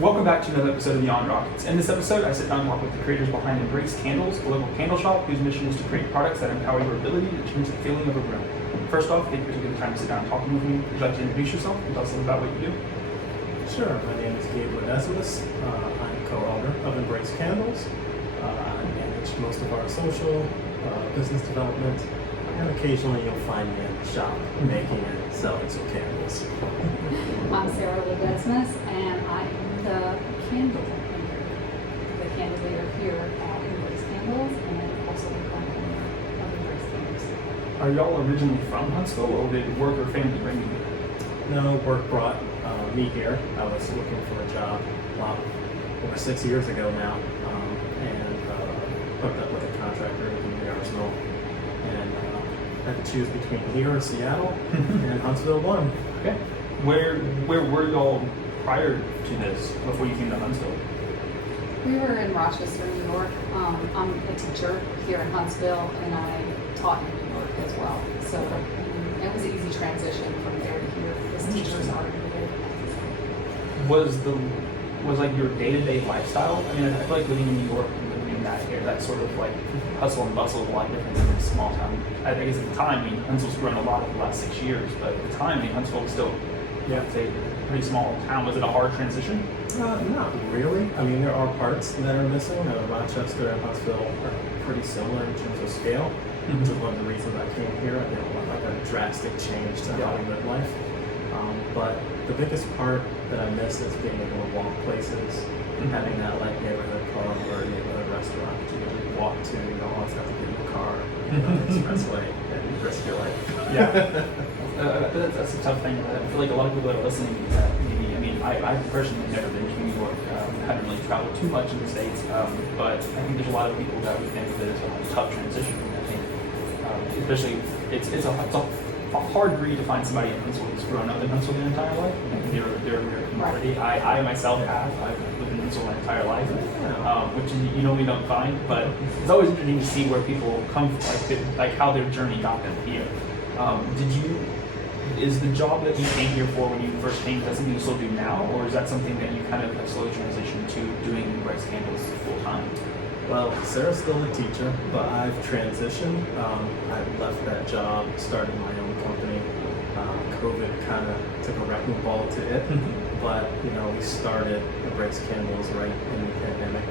Welcome back to another episode of Beyond Rockets. In this episode, I sit down and talk with the creators behind Embrace Candles, a local candle shop whose mission is to create products that empower your ability to change the feeling of a room. First off, thank you for taking the time to sit down and talk with me. Would you like to introduce yourself and tell us a little about what you do? Sure. My name is Gabe Ledesimus. I'm co-owner of Embrace Candles. I manage most of our social, business development, and occasionally you'll find me in the shop making and selling some candles. I'm Sarah Ledesimus, and I am the candle maker, the candle leader here at Embrace Candles, and also the co-owner of Embrace Candles. Are y'all originally from Huntsville, or did work or family bring you here? No, work brought me here. I was looking for a job over 6 years ago now, and hooked up with a contractor in the Arsenal, and had to choose between here or Seattle, and Huntsville won. Okay. Where were y'all prior to this, before you came to Huntsville? We were in Rochester, New York. I'm a teacher here in Huntsville, and I taught in New York as well. So it was an easy transition from there to here. This teacher's already here. Was like your day-to-day lifestyle? I mean, I feel like living in New York and living in that area, that sort of like hustle and bustle is a lot different than a small town. I guess at the time, I mean, Huntsville's grown a lot over the last 6 years, but at the time, I mean, Huntsville was still, I'd say, a pretty small town. Was it a hard transition? Not really. I mean, there are parts that are missing. Rochester and Huntsville are pretty similar in terms of scale. Mhm. Which is one of the reasons I came here. I didn't want like a drastic change to how we live life. But the biggest part that I miss is being able to walk places, and having that like neighborhood pub or neighborhood restaurant that you can walk to. You don't always have to get in the car on the expressway and risk your life. Yeah. That's a tough thing. I feel like a lot of people that are listening, maybe, I mean, I personally have never been to New York. Haven't really traveled too much in the States, but I think there's a lot of people that would think that it's a tough transition. I think, especially, it's a hard breed to find somebody in Huntsville who's grown up in Huntsville their entire life. They're a rare commodity. I myself have. I've lived in Huntsville my entire life, which you normally don't find. But it's always interesting to see where people come from, like how their journey got them here. Is the job that you came here for when you first came, that something you still do now, or is that something that you kind of have slowly transitioned to doing Embrace Candles full time? Well, Sarah's still a teacher, but I've transitioned. I left that job, started my own company. COVID kind of took a wrecking ball to it, but we started Embrace Candles right in the pandemic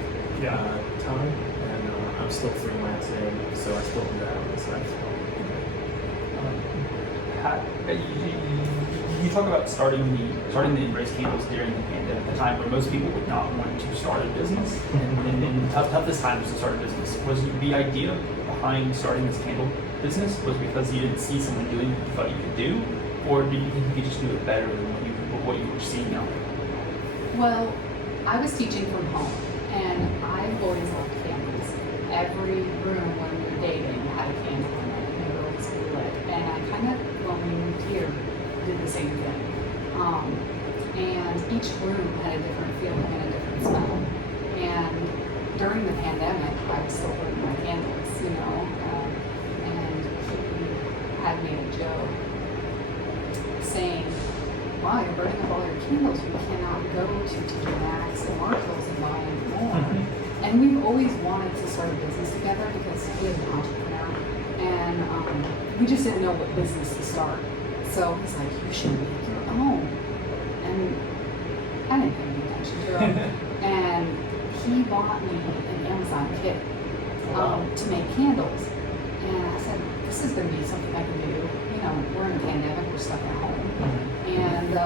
time, and I'm still freelancing, so I still do that on the side as well. You talk about starting the Embrace Candles during the pandemic, a time where most people would not want to start a business, and in toughest times to start a business. Was the idea behind starting this candle business was because you didn't see someone doing what you thought you could do, or did you think you could just do it better than what you were seeing out there? Well, I was teaching from home, and I've always loved candles. Every room when we were dating had a candle in it, and they were always lit. And I kind of, when we moved here, did the same thing. And each room had a different feeling and a different smell. And during the pandemic, I was still burning my candles, and he had made a joke saying, wow, you're burning up all your candles. We cannot go to TJ Maxx and Marshalls and buy any more. And we've always wanted to start a business together because he is an entrepreneur. And we just didn't know what business to start. So he's like, you should make your own. And I didn't pay any attention to him. And he bought me an Amazon kit to make candles. And I said, this is going to be something I can do. We're in a pandemic, we're stuck at home. And I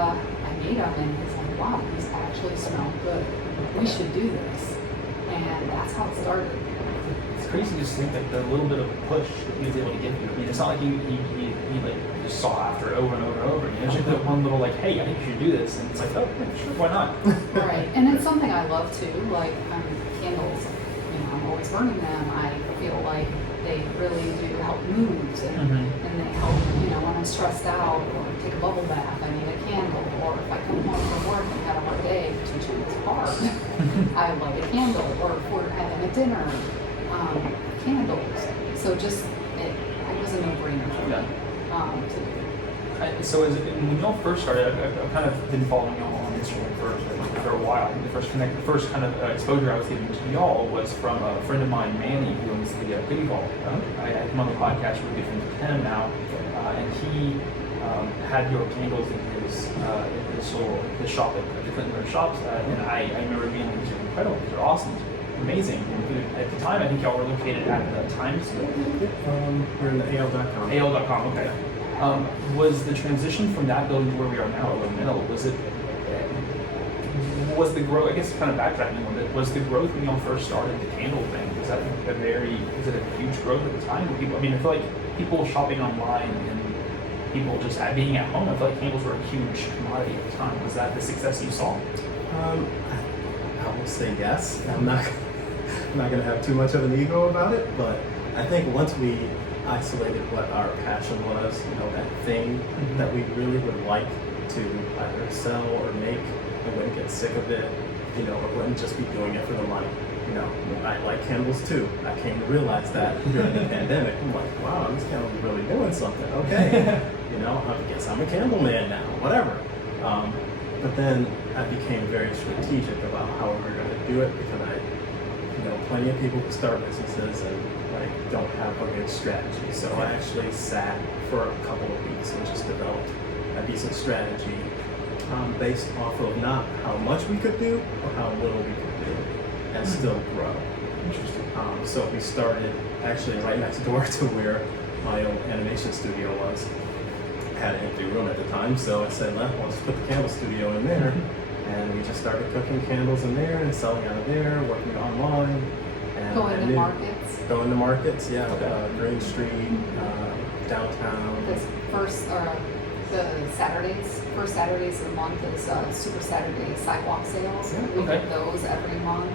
made them, and he's like, wow, these actually smell good. We should do this. And that's how it started. It's crazy to just think that the little bit of a push that he was able to give you. I mean, it's not like he like just saw after it over and over and over. It's just that one little like, hey, I think you should do this, and it's like, oh, yeah, sure, why not? Right, and it's something I love too. Like candles, I'm always burning them. I feel like they really do help moods, and they help. When I'm stressed out or take a bubble bath, I need a candle. Or if I come home from work and had a hard day, teaching is hard, I light a candle. Or if we're having a dinner, candles. So it was a no-brainer for me to do. So when y'all first started, I've kind of been following y'all on Instagram for a while. while. I think the first kind of exposure I was getting to y'all was from a friend of mine, Manny, who owns the Goody Vault. I had him on the podcast. We're good friends with him now, and he had your candles in his shop at the Clinton Road shops, and I remember being like, these are incredible, these are awesome, amazing. And at the time, I think y'all were located at the Times. We're in the AL.com. AL.com, okay. Was the transition from that building to where we are now at Low Mill, was the growth, I guess kind of backtracking a little bit, was the growth when y'all first started the candle thing, was it a huge growth at the time? Were people, I mean, I feel like people shopping online and people just being at home, I feel like candles were a huge commodity at the time. Was that the success you saw? I will say yes. I'm not going to have too much of an ego about it, but I think once we isolated what our passion was, that thing that we really would like to either sell or make, and wouldn't get sick of it, or wouldn't just be doing it for the money. I like candles too. I came to realize that during the pandemic. I'm like, wow, these candles are really doing something. Okay, I guess I'm a candle man now, whatever. But then I became very strategic about how we were going to do it because plenty of people who start businesses and don't have a good strategy. So I actually sat for a couple of weeks and just developed a decent strategy based off of not how much we could do or how little we could do and still grow. Interesting. So we started actually right next door to where my old animation studio was. I had an empty room at the time, so I said, let's put the candle studio in there. And we just started cooking candles in there and selling out of there, working online. And Going to markets. Going to markets, yeah. Okay. Green Street, downtown. The first Saturdays of the month is Super Saturday sidewalk sales. Yeah. We Okay. get those every month.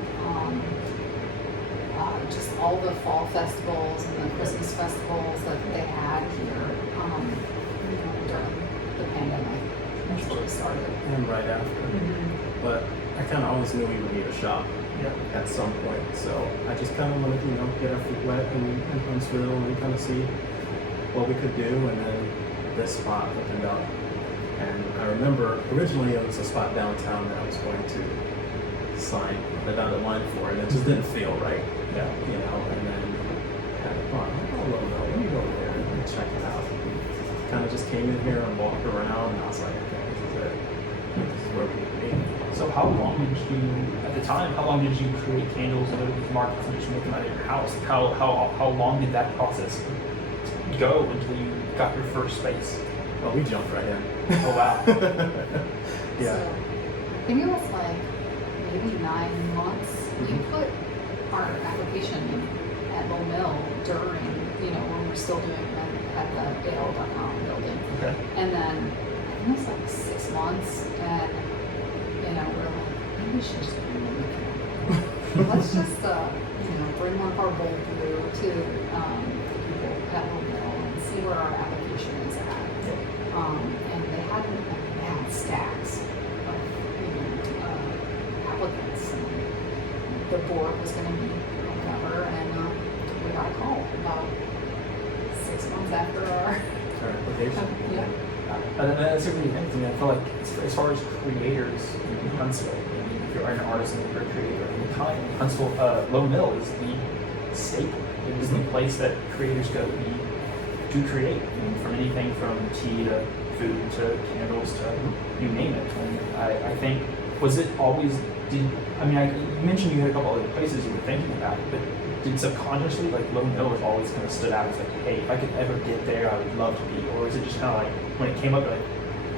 Just all the fall festivals and the Christmas festivals that they had here during the pandemic. That's where we started. And right after. But I kind of always knew we would need a shop at some point. So I just kind of wanted to, get our feet wet in Huntsville and kind of see what we could do. And then this spot opened up. And I remember originally it was a spot downtown that I was going to sign the dotted line for, and it just didn't feel right. Yeah. And then had a thought, let me go over there and check it out. Kind of just came in here and walked around, and I was like, okay, this is it. This is where we need to be. So how long did you create candles and go to these markets and just make them out of your house? How long did that process go until you got your first space? Well, we jumped right in. Oh wow. Yeah. So I think it was like maybe 9 months. We put our application in at Low Mill during, when we were still doing it at the AL.com building. Okay. And then I think it was like 6 months, and we're like, maybe we should just bring them the candle. Let's just bring one of our bold brew to the people at Low Mill and see where our application is at. And they had stacks of applicants. And the board was going to meet or whatever, and we got a call about 6 months after our application. yeah. And that's a really thing. I feel like as far as creators in Huntsville, if you're an artist and you're a creator of any kind, Huntsville, Low Mill is the staple. It is the place that creators go to create. From anything from tea to food to candles to you name it. And I think, was it always, you mentioned you had a couple other places you were thinking about, but did subconsciously, Low Mill has always kind of stood out as hey, if I could ever get there, I would love to be? Or is it just kind of when it came up,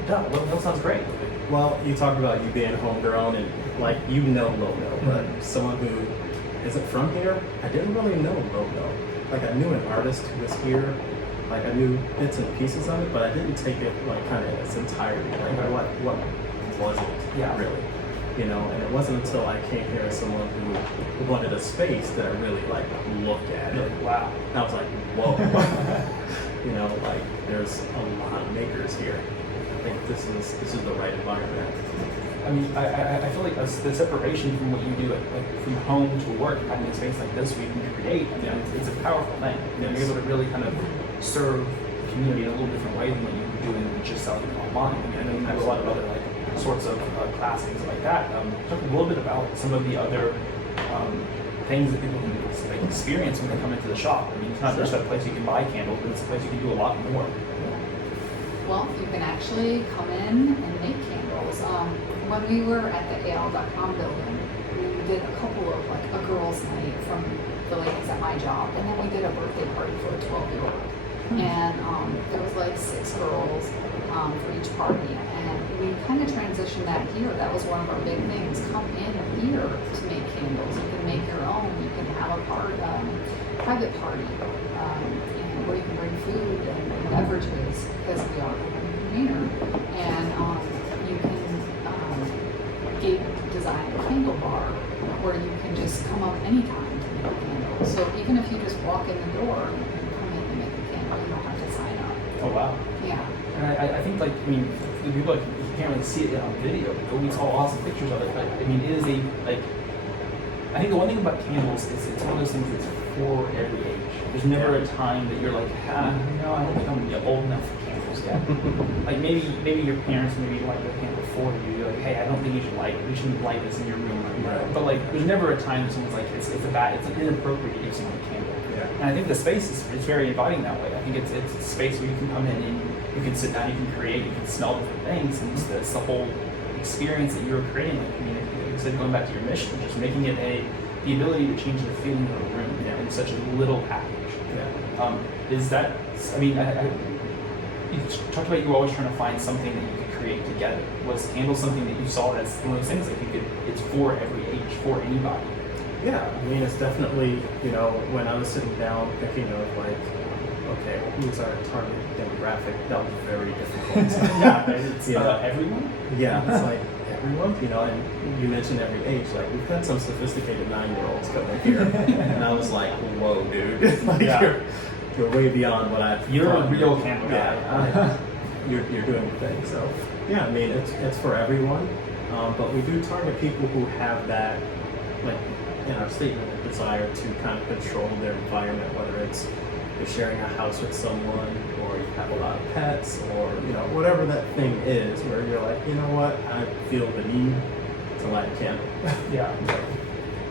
duh, Low Mill sounds great? Well, you talked about you being homegrown and Low Mill, but someone who isn't from here, I didn't really know Low Mill. I knew an artist who was here, I knew bits and pieces of it, but I didn't take it kind of in its entirety. What was it really? And it wasn't until I came here as someone who wanted a space that I really looked at it. Wow. And I was like, whoa. There's a lot of makers here. I think this is the right environment. I feel like the separation from what you do, from home to work, having a space like this where you can create, it's a powerful thing. You're able to really kind of serve the community in a little different way than what you were doing just selling online. I know you have a lot of other sorts of classes, things like that. Talk a little bit about some of the other things that people can like, experience when they come into the shop. I mean, it's not just a place you can buy candles, but it's a place you can do a lot more. Well, you can actually come in and make candles. When we were at the AL.com building, we did a couple of like a girls' night from the ladies at my job, and then we did a birthday party for a 12-year-old. And there was like 6 girls for each party, and we kind of transitioned that here. That was one of our big things. Come in here to make candles. You can make your own. You can have a private party, and where you can bring food and beverages because we are a container, and you can design a candle bar where you can just come up anytime to make a candle. So even if you just walk in the door and come in and make a candle, you don't have to sign up. Oh wow. Yeah. And I think like I mean the people like you can't really see it on video, but we saw awesome pictures of it. But I mean it is a like I think the one thing about candles is it's one of those things that's for every age. There's never a time that you're like, no, I don't think I'm old enough for candles yet. Like maybe your parents maybe light the candle for you. You're like, hey, I don't think you shouldn't light this in your room. Right. But like there's never a time that someone's like it's inappropriate to give someone a candle. Yeah. And I think the space is very inviting that way. I think it's a space where you can come in and you can sit down, you can create, you can smell different things, and it's the whole experience that you're creating. Like, I mean, like you said, going back to your mission, just making it the ability to change the feeling of a room in such a little package. Yeah. Is that? I mean, you talked about you were always trying to find something that you could create together. Was candles something that you saw as one of those things like it's for every age, for anybody? Yeah, I mean, it's definitely, you know, when I was sitting down thinking of like, okay, who's our target demographic, that was very difficult. Yeah, it's Yeah. everyone. Yeah, it's like everyone, you know, and you mentioned every age. Like, we've had some sophisticated 9-year-olds come in here, and I was like, whoa, dude, like Yeah. you're way beyond what I've. You're a thought. real candle guy. Yeah, you're doing your thing. So, yeah, I mean, it's for everyone, but we do target people who have that, like in our statement, a desire to kind of control their environment, whether it's you're sharing a house with someone, or you have a lot of pets, or you know whatever that thing is, where you're like, you know what, I feel the need to light a candle. Yeah.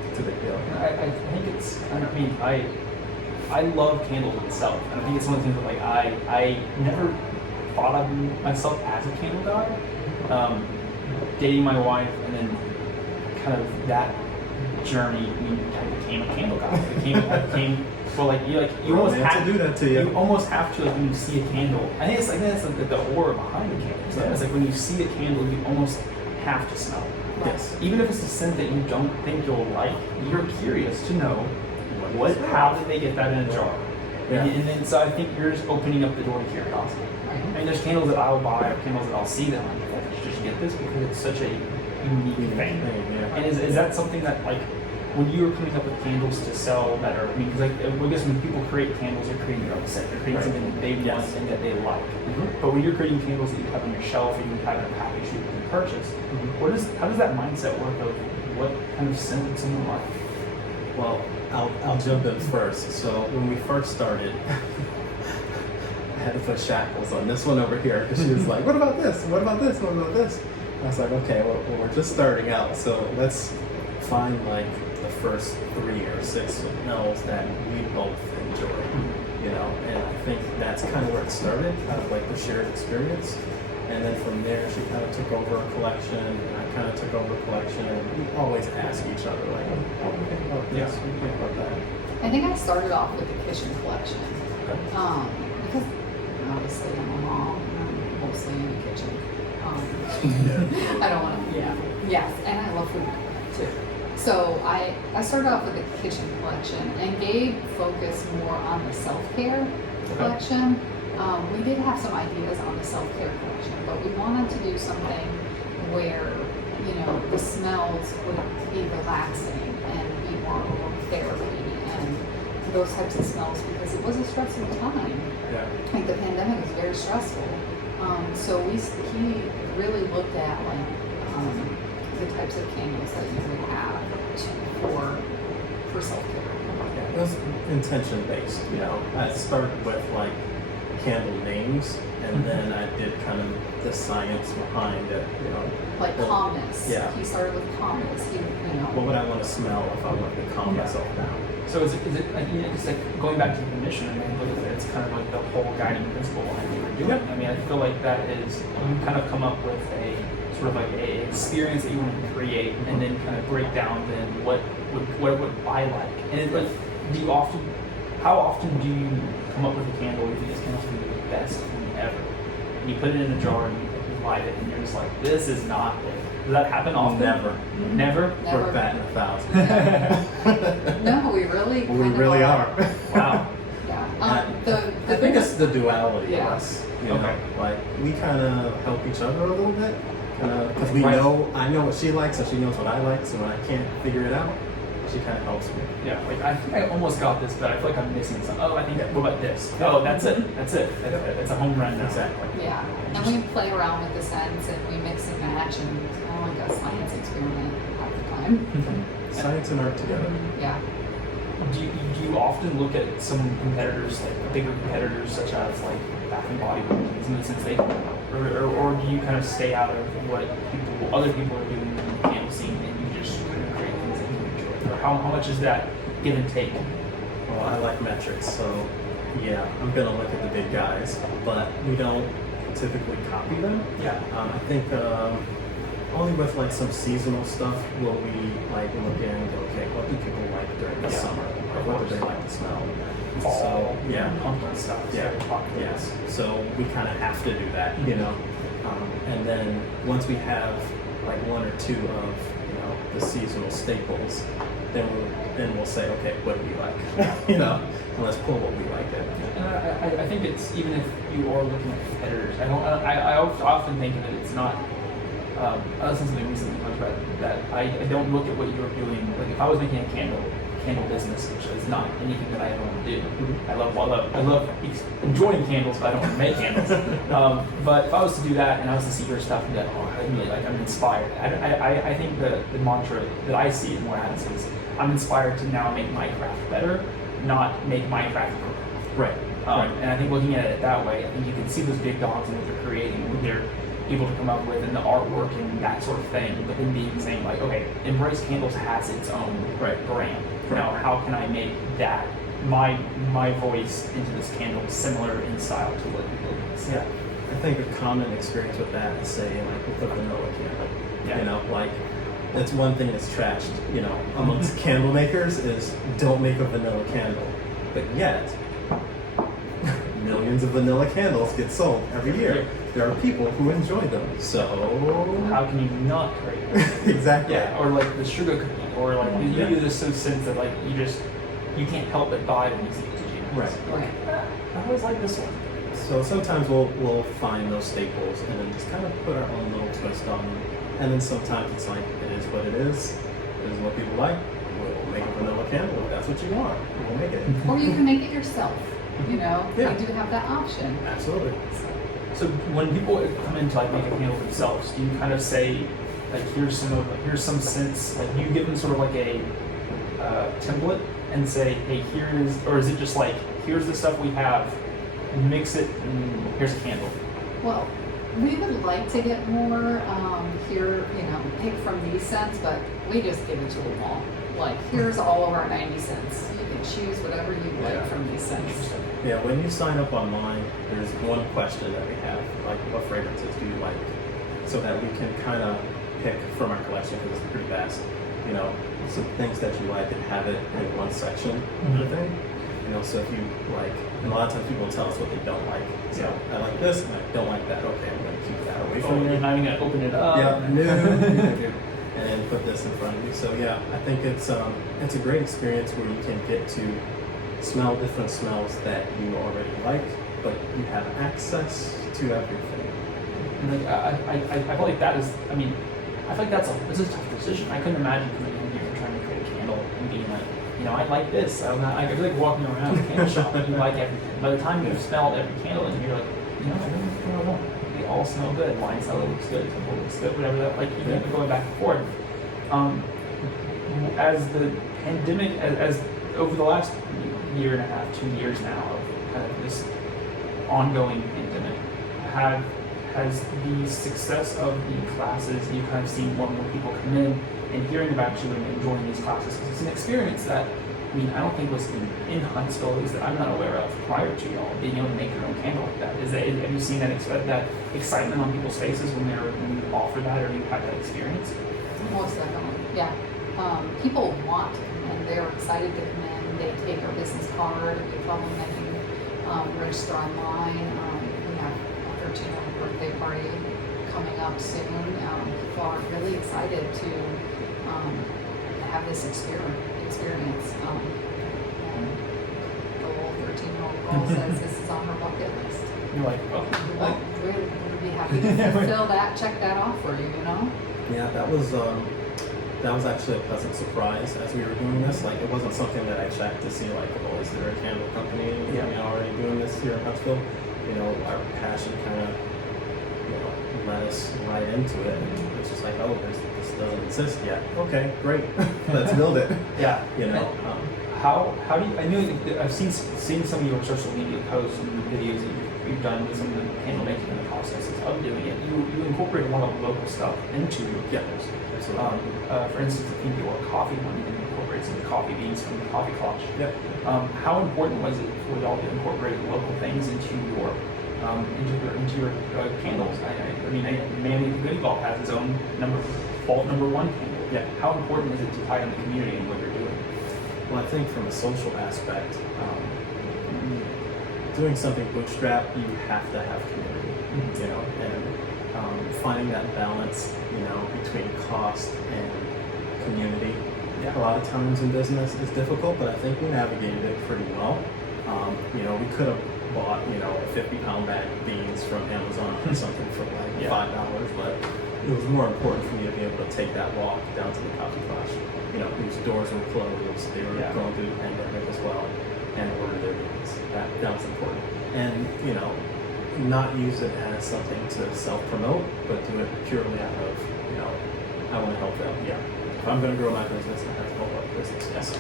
It's a big deal. I think it's. I mean, I love candles itself, and I think it's one of the things that like I never thought of myself as a candle guy. Dating my wife, and then kind of that journey, I became a candle guy. I became well, like you almost Romance have will do that to you. You almost have to, like, when you see a candle. I think that's like the aura behind the candle. So Yeah. it's like when you see a candle, you almost have to smell it. Yes. Even if it's a scent that you don't think you'll like, you're curious to know What? how did they get that in a jar. Yeah. And then so I think you're just opening up the door to curiosity. Right. I mean, there's candles that I'll buy or candles that I'll see that I'm like, I should just get this because it's such a unique thing. Yeah. And is that something that, like, when you were coming up with candles to sell that are, I mean, because like, I guess when people create candles, they're creating their own scent. They're creating Right. something that they want Yes. and that they like. Mhm. But when you're creating candles that you have on your shelf or you have in a package you can purchase, Mhm. how does that mindset work of what kind of scent would someone like? Well, I'll jump in first. So when we first started, I had to put shackles on this one over here because she was like, "What about this? What about this? What about this?" I was like, "Okay, well, we're just starting out, so let's find like the first 3 or 6 smells that we both enjoy, you know." And I think that's kind of where it started, out of like the shared experience. And then from there, she kind of took over a collection, and I kind of took over a collection, and we always ask each other, like, "Oh, what do you think about this? What do you think about that?" I think I started off with the kitchen collection. Okay. Because obviously I'm a mom and I'm mostly in the kitchen. I don't want to, yes, and I love food too. So I started off with the kitchen collection, and Gabe focused more on the self-care collection. We did have some ideas on the self-care collection, but we wanted to do something where, you know, the smells would be relaxing and be more therapy and those types of smells, because it was a stressful time. Yeah. Like the pandemic was very stressful. So he really looked at like the types of candles that you would have for self-care. It was intention based, you know. I started with like candle names, and then I did kind of the science behind it. You know, Like well, calmness. yeah. He started with calmness. He, what would I want to smell if I wanted to calm Yeah. myself down? So is it like, you know, just like going back to the mission, I mean, look at it, it's kind of like the whole guiding principle behind what you're doing. I mean, I feel like that is, you kind of come up with a sort of like a experience that you want to create and then kind of break down then what would I like. And it's like, how often do you come up with a candle where you think this candle's going to be the best thing ever? And you put it in a jar and you light it and you're just like, this is not it. Does that happen often? Never. Never? Never. We're batting 1,000. No, we really We kind of really are. Wow. Yeah. I think it's the duality Yeah. of us. You know, Okay. like we kind of help each other a little bit, because we Right. know I know what she likes and she knows what I like. So when I can't figure it out, she kind of helps me. Yeah, like I think I almost got this, but I feel like I'm missing something. Oh, I think, Yeah. what about this? Oh, that's it. That's it. It's a home run now. Exactly. Yeah, and we play around with the scents and we mix and match and it's kind of like a science experiment half the time. Science and art together. Yeah. Do you often look at some competitors, like bigger competitors, such as like Bath and Body Works, in the sense they, or do you kind of stay out of what other people are doing in the candle scene, and you just kind of create things that you enjoy? Or how much is that give and take? Well, I like metrics, so yeah, I'm gonna look at the big guys, but we don't typically copy them. Yeah. I think only with like some seasonal stuff will we like look in and go, okay, what do people like during the Yeah, summer? of Like, what do course. they like to smell? Fall, So yeah, pumpkin stuff. It's yeah, very popular. yes. So we kind of have to do that, you know. And then once we have like one or two of the seasonal staples, then we'll say, okay, what do we like? you know, and let's pull what we like in. And I think it's, even if you are looking at competitors, I often think that it's not. I listened to something recently talked about that. I don't look at what you're doing. Like if I was making a candle business, which is not anything that I ever want to do. I love enjoying candles, but I don't want to make candles. But if I was to do that and I was to see your stuff and be like, oh, I really like, I'm inspired. I think the mantra that I see in what happens is, I'm inspired to now make my craft better, not make my craft perfect. Right. And I think looking at it that way, I think you can see those big dogs and what they're creating, what they're able to come up with, and the artwork and that sort of thing. But then saying like, okay, Embrace Candles has its own brand. Now, how can I make that my voice into this candle similar in style to what people use? Yeah. I think a common experience with that is say like with a vanilla candle. Yeah. You know, like that's one thing that's trashed, amongst candle makers is don't make a vanilla candle. But yet millions of vanilla candles get sold every year. Yeah. There are people who enjoy them. So How can you not create it? exactly. Yeah, or like the sugar cookie, or like you do this so sense that like you can't help but buy when you see it. Right. Right. I always like this one. So sometimes we'll find those staples and then just kind of put our own little twist on them. And then sometimes it's like, it is what it is. It is what people like. We'll make a vanilla candle if that's what you want. We'll make it. Or you can make it yourself. Yeah. We do have that option. Absolutely. So when people come in to like make a candle themselves, do you kind of say like here's some sense, like you give them sort of like a template and say, hey, or is it just like here's the stuff we have, mix it, and here's a candle? Well, we would like to get more pick from these scents, but we just give it to them all. Like, here's all of our 90 cents. You can choose whatever you like from these scents. Yeah, when you sign up online, there's one question that we have, like what fragrances do you like? So that we can kind of pick from our collection, because it's pretty vast, some things that you like and have it in one section of the thing. So if you like, and a lot of times people tell us what they don't like. So I like this and I don't like that. Okay, I'm going to keep that away from you. You're not even gonna open it up. Yeah, no. And then put this in front of you. So yeah, I think it's a great experience where you can get to smell different smells that you already like, but you have access to everything. And like I feel like that is, I mean, I feel like that's a tough decision. I couldn't imagine coming in here and trying to create a candle and being like, I like this. I feel like walking around a candle shop and you like everything. By the time you've smelled every candle and you're like, I don't know what I want. They all smell good. Wine cellar looks good. Temple looks good. Whatever that, like, you keep going back and forth. As the pandemic, as over the last year and a half, 2 years now, of kind of this ongoing pandemic, has the success of the classes, you kind of seen more and more people come in and hearing about you and enjoying these classes, because it's an experience that, I mean, I don't think was in Huntsville, at least that I'm not aware of prior to y'all being able to make your own candle like that. Have you seen that excitement on people's faces when you offer that or you have that experience? Most definitely, yeah. People want to come in, they're excited to come in, they take our business card, we tell them they can register online. We have a 13-year-old birthday party coming up soon. People are really excited to have this experience. And the little 13-year-old girl says this is on her bucket list. You're like, oh, Well, we'd be happy to fulfill that, check that off for you, you know? Yeah, that was actually a pleasant surprise as we were doing this. Like, it wasn't something that I checked to see, like, oh, is there a candle company already doing this here in Huntsville? You know, our passion kind of, led us right into it. And it's just like, oh, this doesn't exist yet. Okay, great, let's build it. yeah. You know, How do you? I know I've seen some of your social media posts and videos that you've done with some of the candle making and the processes of doing it. You incorporate a lot of local stuff into your candles. absolutely. For instance, I think your coffee one even incorporates some coffee beans from the coffee clutch. Yep. How important was it for y'all to incorporate local things into your candles? I mean, Manny the Goody Ball has his own vault number one candle. Yeah. How important is it to tie in the community and what you're doing? Well, I think from a social aspect, doing something bootstrap, you have to have community, and finding that balance, between cost and community. Yeah. A lot of times in business is difficult, but I think we navigated it pretty well. We could have bought, a 50-pound bag of beans from Amazon or something for like Yeah. $5, but it was more important for me to be able to take that walk down to the coffee clutch. Whose doors were closed, they were Yeah. going through the pandemic as well, and order their beans. That was important. And, not use it as something to self-promote, but do it purely out of, I want to help them. Yeah. If I'm going to grow my business, I have to help our business. Yes.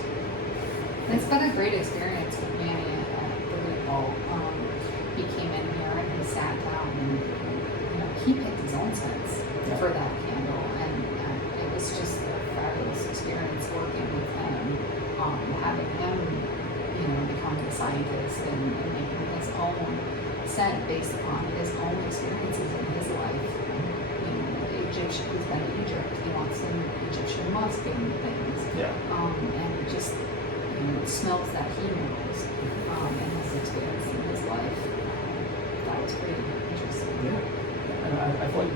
It's been a great experience with Manny at the Ball. He came in here and he sat down and he picked his own scents for that candle, and it was just a fabulous experience working with him, having him become the scientist and making his own scent based upon his own experiences in his life. Egyptian, he's been to Egypt. He wants some Egyptian musk and things. Yeah. And it just smells that he knows and his experience in his life. That was pretty interesting. Yeah. And I feel like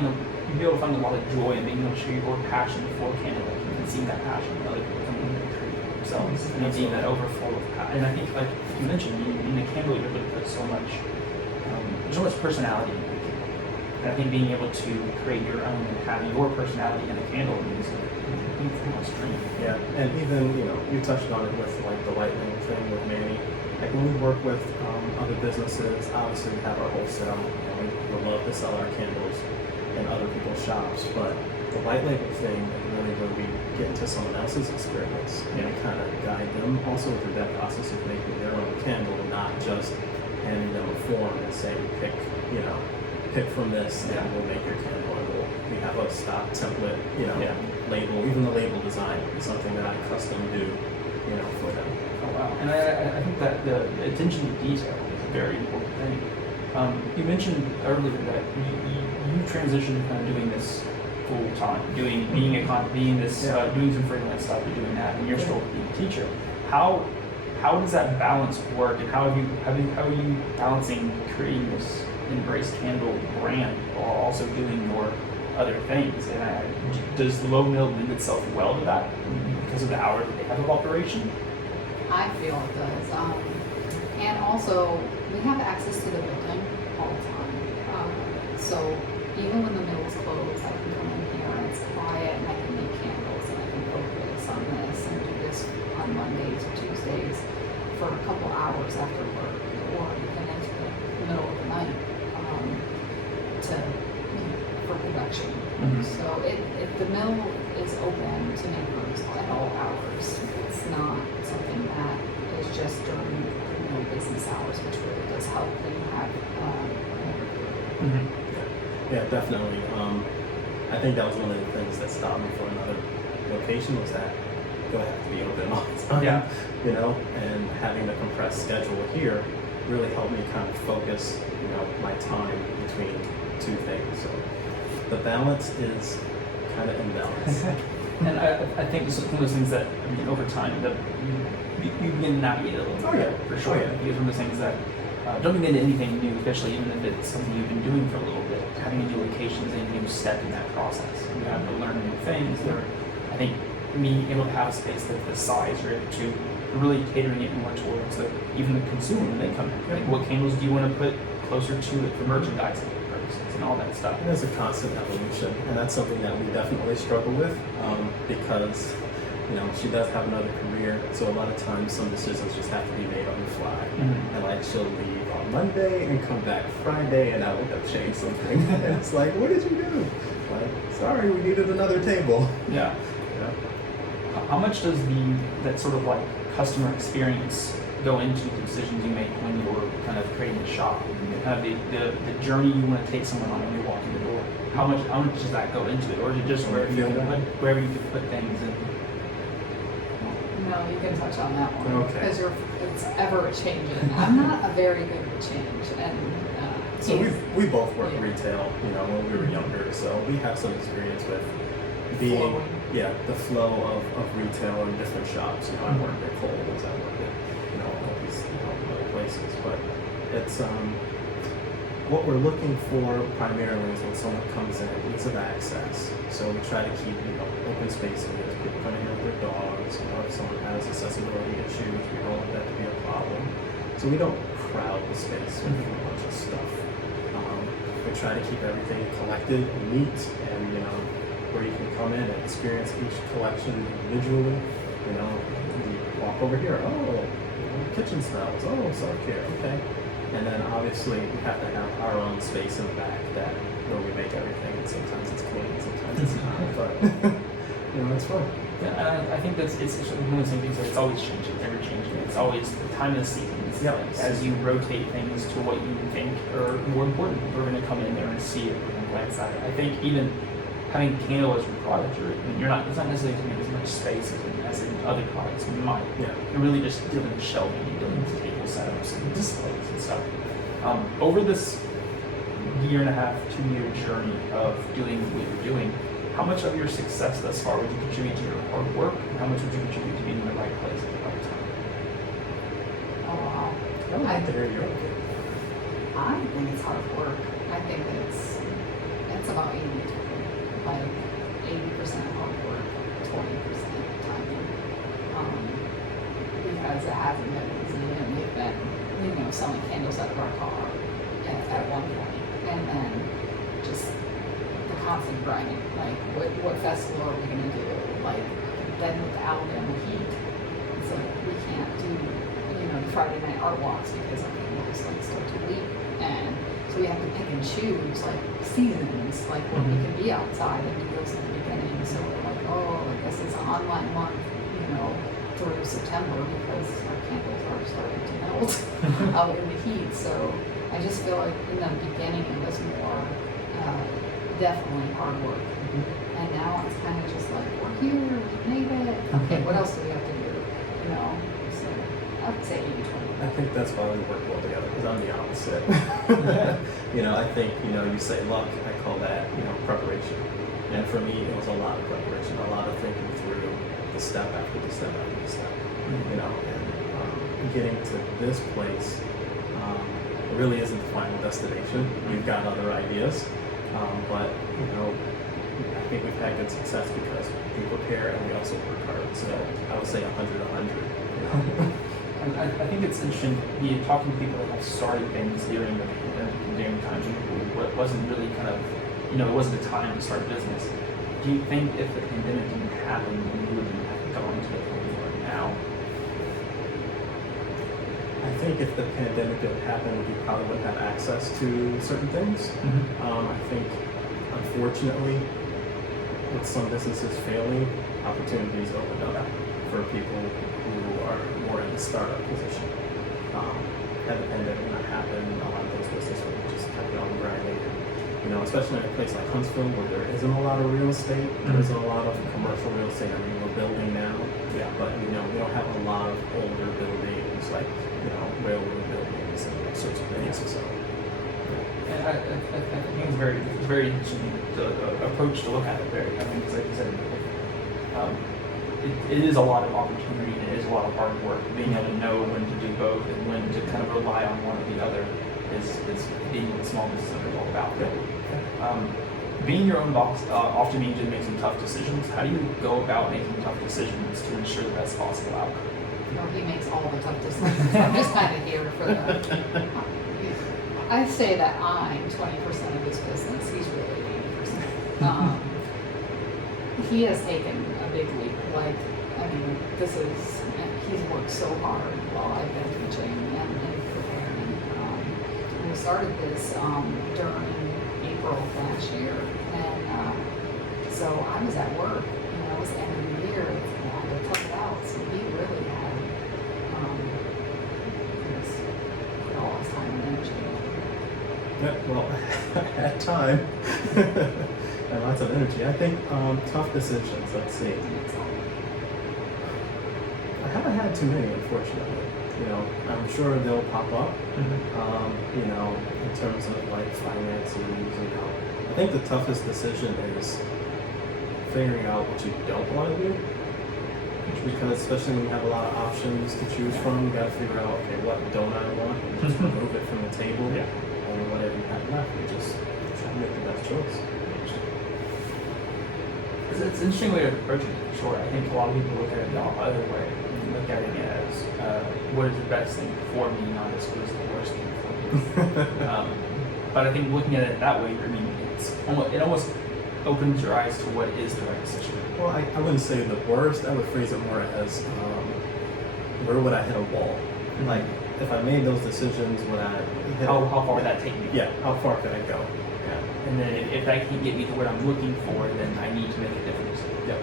you'll be able to find a lot of joy in being able to show your passion for candle making and seeing that passion in other people coming in and creating themselves and it being that overflow of passion. And I think, like you mentioned, in a candle you're able to put so much, there's so much personality in it. And I think being able to create your own and have your personality in a candle is a huge dream. Yeah, and even, you touched on it with like the lightning thing with Manny. Like when we work with other businesses, obviously we have our wholesale, and we would love to sell our candles in other people's shops, but the white label thing is really where we get into someone else's experience and kind of guide them also through that process of making their own candle, not just handing them a form and say, pick from this and we'll make your candle. And we have a stock template, label, even the label design is something that I custom do, for them. Oh wow! And I think that the attention to detail is a very important thing. You mentioned earlier that you transitioned from doing this full time, doing some freelance stuff, and doing that, and you're still being a teacher. How does that balance work, and how are you balancing creating this Embrace Candle brand while also doing your other things? And does Low Mill lend itself well to that because of the hours that they have of operation? I feel it does. And also, we have access to the building all the time. So even when the mill is closed, I can come in here and it's quiet and I can make candles and I can focus on this and do this on Mondays or Tuesdays for a couple hours after work or even into the middle of the night for production. Mhm. So the mill is open to neighbors at all hours. It's not something that is just during business hours. hours, which really does help when you have Mhm. Yeah, definitely. I think that was one of the things that stopped me for another location was that you'll have to be open all the time. Yeah. You know, and having the compressed schedule here really helped me kind of focus, my time between two things. So the balance is kind of imbalanced. And I think it's one of those things that, over time, that you begin to navigate it a little bit Oh, yeah. for sure. Oh, yeah. Because one of those things that don't get into anything new, especially even if it's something you've been doing for a little bit. Having a new location is a new step in that process. You have to learn new things. I think being able to have a space that's the size you're able to really catering it more towards even the consumer when they come in. Like, what candles do you want to put closer to it for merchandising purposes and all that stuff? It is a constant evolution, and that's something that we definitely struggle with because, she does have another career, so a lot of times some decisions just have to be made on the fly. Mhm. And like she'll leave on Monday and come back Friday, and I would have changed something. And it's like, what did you do? Like, sorry, we needed another table. Yeah. How much does that sort of like customer experience go into the decisions you make when you're kind of creating the shop? Kind of the journey you want to take someone on when you're walking the door. How much does that go into it, or is it just wherever you can put things and? No, you can touch on that one. Okay. Because it's ever changing. I'm not a very good with change, and So we both worked Yeah. retail, when we were younger, so we have some experience with being, Flowing. the flow of retail in different shops. I worked at Kohl's, I worked at, all these, other places, but it's, what we're looking for primarily is when someone comes in, ease of access. So we try to keep, open spaces, people coming in with their dogs, if someone has accessibility issues, we don't want that to be a problem. So we don't crowd the space with a bunch of stuff. We try to keep everything collected and neat, and where you can come in and experience each collection individually. You walk over here, kitchen smells, self-care, okay. And then obviously we have to have our own space in the back where we make everything, and sometimes it's clean, sometimes it's not, but it's fun. Yeah, and I think it's one of the same things that it's always changing, it's ever changing. It's always the time of the season. Yep. As you rotate things to what you think are more important, we're going to come in there and see it. We're going to glance at it. I think even having candle as your product, it's not necessarily taking as much space as in other products you might. Yeah. You're really just dealing with shelving, you're dealing with table setups and displays and stuff. Over this 1.5 to 2 year journey of doing what you're doing, how much of your success thus far would you contribute to your hard work, and how much would you contribute to being in the right place at the right time? oh wow. I would like to hear your opinion. I think it's hard work. I think it's about 80, like 80% hard work, 20% timing. Because it hasn't been easy, and we've been, selling candles out of our car at one point, and then just the constant grinding. Like, what festival are we gonna do? Like, then with the Alabama heat, it's like we can't do, the Friday night art walks because our candles start to leak, and so we have to pick and choose like seasons, like when we can be outside and do those at the beginning. So we're like, this is an online month, through September because our candles are starting to melt out in the heat. So I just feel like in the beginning it was more definitely hard work, and now it's kind of just like we're here, we made it. Okay, what else do we have to do? So I would say 80-20. I think that's why we work well together, because I'm the opposite. I think, you say luck, I call that, preparation. And for me, it was a lot of preparation, a lot of thinking through the step after the step after the step, and getting to this place really isn't the final destination. We've got other ideas, but, I think we've had good success because we prepare and we also work hard. So I would say 100-100. And I think it's interesting, talking to people that have started things during the pandemic and during times when it wasn't really kind of, it wasn't the time to start business. Do you think if the pandemic didn't happen, you wouldn't have gone to the point you are now? I think if the pandemic didn't happen, we probably wouldn't have access to certain things. I think, unfortunately, with some businesses failing, opportunities opened up for people who are more in the startup position. had the pandemic not happen, a lot of those businesses would have just kept on grinding. You know, especially in a place like Huntsville where there isn't a lot of real estate, there isn't a lot of commercial real estate. I mean, we're building now, Yeah. but you know, we don't have a lot of older buildings like, you know, railroad buildings and that sorts of things. So, And I think it's very interesting approach to look at it. Very, I mean, it's like you said, it is a lot of opportunity and it is a lot of hard work. Being able to know when to do both and when to kind of rely on one or the other is being what small business owner is all about. Being your own boss often means you make some tough decisions. How do you go about making tough decisions to ensure the best possible outcome? No, he makes all the tough decisions. I'm just kind of here for the. I say that I'm 20% of his business. He's really 80%. He has taken a big leap. Like, I mean, he's worked so hard while I've been teaching and preparing. We started this during April of last year, and so I was at work. You know, it was the end of the year. And I had to tough it out. So he really had put all his time and energy. yeah, well, at time and lots of energy. I think tough decisions. Let's see. I haven't had too many, unfortunately. You know, I'm sure they'll pop up. You know, in terms of like finances. You know, I think the toughest decision is figuring out what you don't want to do. Because especially when you have a lot of options to choose from, you got to figure out, okay, what don't I want, and just remove it from the table. Yeah. And whatever you have left, you just try to make the best choice. It's an interesting way to approach it, for sure. I think a lot of people look at it the other way. And look at it as what is the best thing for me, not as what is the worst thing for me. But I think looking at it that way, I mean, it almost opens your eyes to what is the right decision. Well, I wouldn't say the worst. I would phrase it more as where would I hit a wall? Like, if I made those decisions, would I hit How far would that take me? Yeah, how far could I go? Yeah. And then if that can't get me to where I'm looking for, then I need to make a different decision. Yep.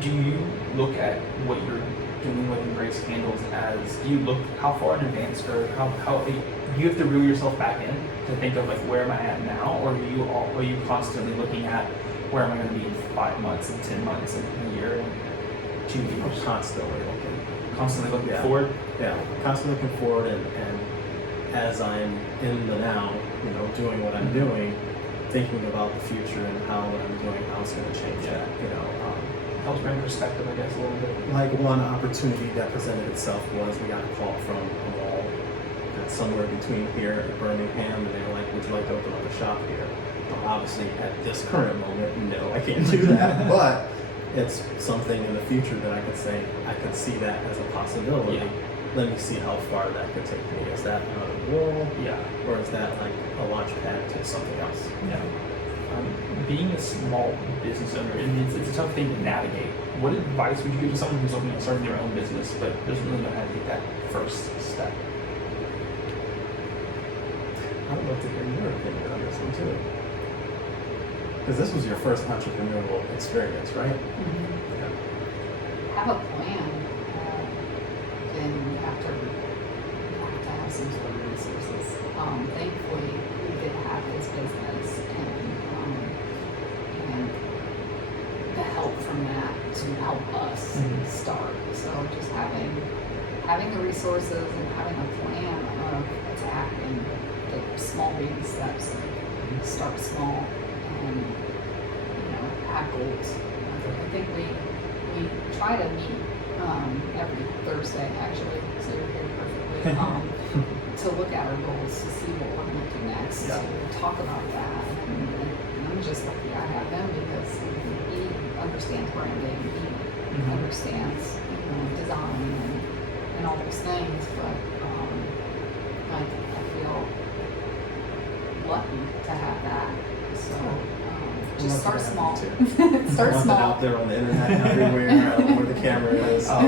Do you look at what you're doing with Embrace Candles as, do you look how far in advance, or how do you have to reel yourself back in to think of like where am I at now, or are you constantly looking at where am I going to be in 5 months and 10 months and a year and 2 I'm years? constantly looking. Constantly looking Yeah. forward. Yeah, constantly looking forward, and as I'm in the now, you know, doing what I'm doing, thinking about the future and how what I'm doing, how it's going to change that. You know, Helps bring perspective, I guess, a little bit. like one opportunity that presented itself was we got a call from a mall that's somewhere between here and Birmingham, and they were like, "Would you like to open up a shop here?" Well, obviously, at this current moment, no, I can't do that, but it's something in the future that I could say I could see that as a possibility. Yeah. Let me see how far that could take me. Is that another wall, Yeah. or is that like a launch pad to something else? Yeah. Being a small business owner, and it's a tough thing to navigate. What advice would you give to someone who's looking at starting their own business but doesn't really know how to take that first step? I would love to hear your opinion on this one too. Because this was your first entrepreneurial experience, right? Have a plan. Then you have to have some sort of resources. Thankfully, we did have his business and the help from that to help us start. So just having the resources and having a plan of attacking the small baby steps. Start small and have goals. I think we try to meet every Thursday actually, so you're here perfectly. To look at our goals, to see what we're going to do next, Yeah. to talk about that. And I'm just lucky I have him because he understands branding, he understands design and all those things. But like I feel lucky to have that. So just start small. Start I want that small. out there on the internet and everywhere. I don't know where the camera is. I'll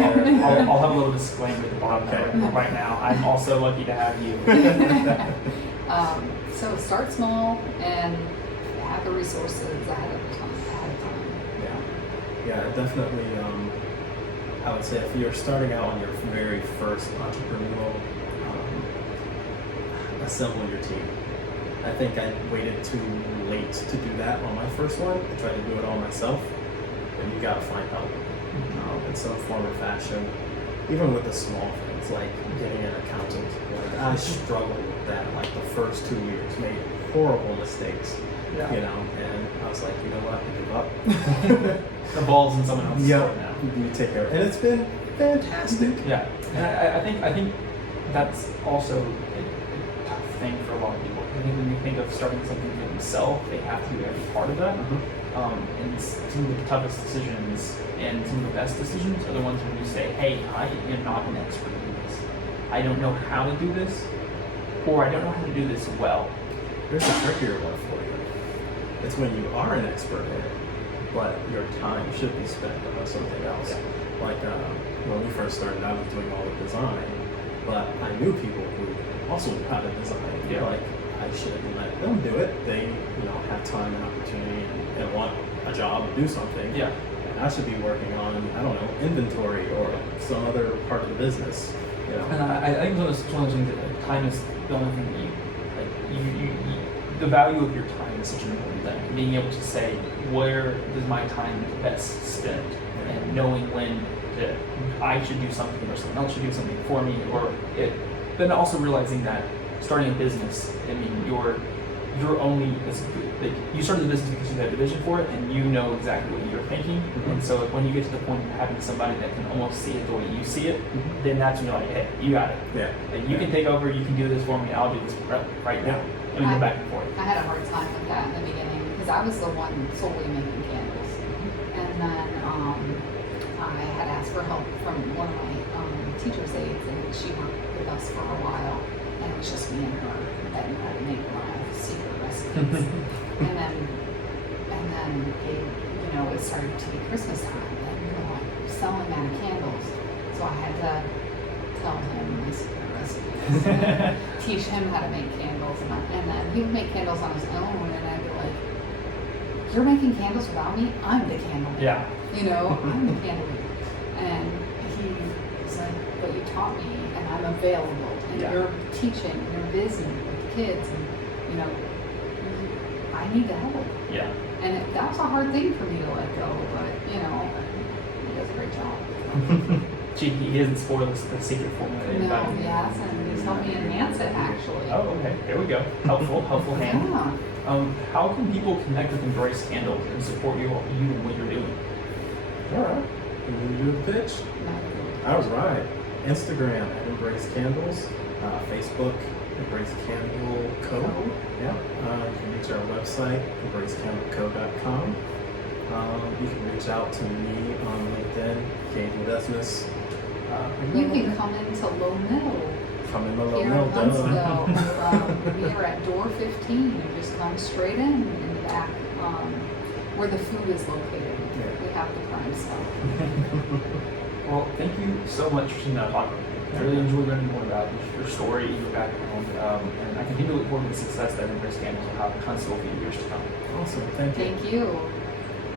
have a little disclaimer at the bottom right now. I'm also lucky to have you. So start small and have the resources ahead of time. Yeah, definitely. I I would say if you're starting out on your very first entrepreneurial, assemble your team. I think I waited too late to do that on my first one. I tried to do it all myself, and you gotta find help in some form or fashion. Even with the small things like getting an accountant, like I struggled with that like the first 2 years, made horrible mistakes, Yeah. you know, and I was like, you know what, I give up. The ball's in someone else's Yeah, court now. you take care of it. And it's been fantastic. Yeah, and I think that's also a tough thing for a lot of people. I think when you think of starting something for themselves, they have to do every part of that. And some of the toughest decisions and some of the best decisions are the ones where you say, hey, I am not an expert in this. I don't know how to do this, or I don't know how to do this well. Here's a trickier one for you. It's when you are an expert in it, but your time should be spent on something else. Yeah. Like when we first started, I was doing all the design, but I knew people who also knew how to design. Yeah. Like I should let them do it. They, have time and opportunity and want a job to do something. Yeah. And I should be working on, I don't know, inventory or some other part of the business. And I think it's one of those things that like, time is the only thing that you the value of your time is such an important thing. Being able to say, where does my time best spent? And knowing when I should do something or someone else should do something for me, then also realizing that starting a business, I mean, you're only as good. Like, you started the business because you had a vision for it, and you know exactly what you're thinking. And so, like, when you get to the point of having somebody that can almost see it the way you see it, then that's when you're like, hey, you got it. Yeah. Like, you can take over. You can do this for me. I'll do this right now. And we go back and forth. I had a hard time with that in the beginning because I was the one solely making candles. And then I had asked for help from one of my teacher's aides, and she worked with us for a while. And it was just me and her that knew how to make my secret recipes. and then it started to be Christmas time, and we were like selling out of candles. So I had to tell him my secret recipes, teach him how to make candles, and then he would make candles on his own, and I'd be like, "You're making candles without me? I'm the candle maker." Yeah. I'm the candle maker. And he was like, "But you taught me, and I'm available, and Yeah. you're teaching, you're busy with kids, and I need the help." Yeah. And that was a hard thing for me to let go, but he does a great job. Gee, he isn't spoiled the secret formula. that you got. No, yes, and he's helped me enhance it actually. Oh, okay. There we go. Helpful hand. Yeah. How can people connect with Embrace Candles and support you and what you're doing? All right. You do the pitch? I was right. Instagram at Embrace Candles, Facebook Embrace Candle Co. Yeah. You can reach our website embracecandleco.com. You can reach out to me on LinkedIn, Gabe Ledesmas. You can come into Low Middle Come in the Low here Middle, in Huntsville. We are at door 15. You just come straight in the back where the food is located. Yeah. We have the prime stuff. Well, thank you so much for sitting down and talking. I really enjoyed learning more about your story, your background, and I continue to look forward to the success that Embrace Candles will have in Huntsville for years to come. Awesome. Thank you. Thank you.